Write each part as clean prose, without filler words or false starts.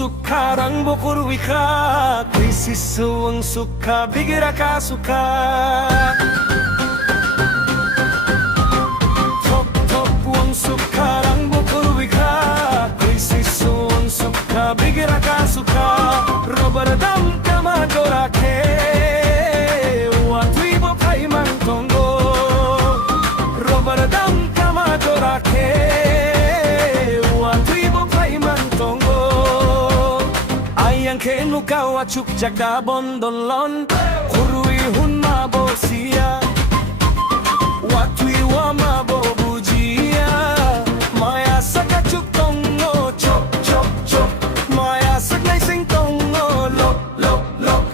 Suk Kha Rangbo Kwrwi Kha Krisis Wng Suk Kha Bigira ka suka Thok Thok Wng Suk Kha Rangbo Kwrwi Kha Krisis Wng Suk Kha Bigira ka suka Robar dam kama dorake Watui bo pai mang tongo Robar dam kama dorake Kenu kawa chuk jagda bondolon Kwrwi hun mabo siya Watui wa mabo bujia Maya saka chuk tongo chok chok chok Maya sak nai sing tongo lok lok lok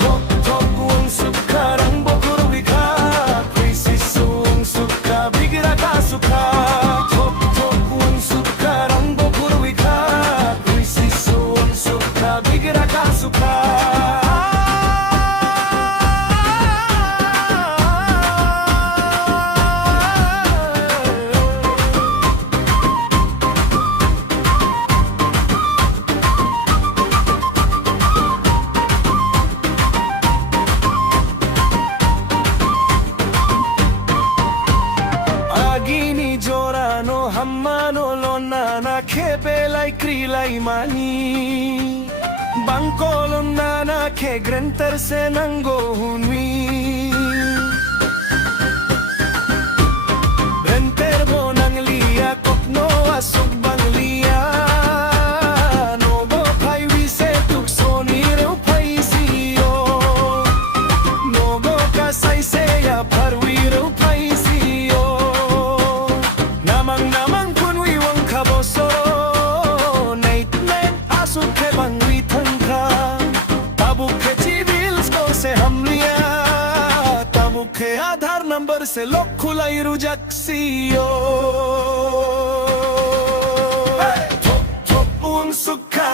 Thok Thok Wng Suk Kha Rangbo Kwrwi Kha Krisis Wng Suk Kha Bigira ka suka Thok Thok Wng Suk Kha Rangbo Kwrwi Kha Krisis Wng Suk Kha Bigira ka suka Agini jorano hammano lona kebelai krilai mani Bangkolon nana ke grenter senanggo hunwi Grenter mo nang liya kokno asog bang liya Nobo pai wise tuksoni reu pai siyo Nobo kasai seya parwi reu pai siyo Namang namang kunwi wang kabosoro Nait nait asuk ke bang के आधार number से लोग खुलाई रुजक्सियो Thok Thok Wng Suk Kha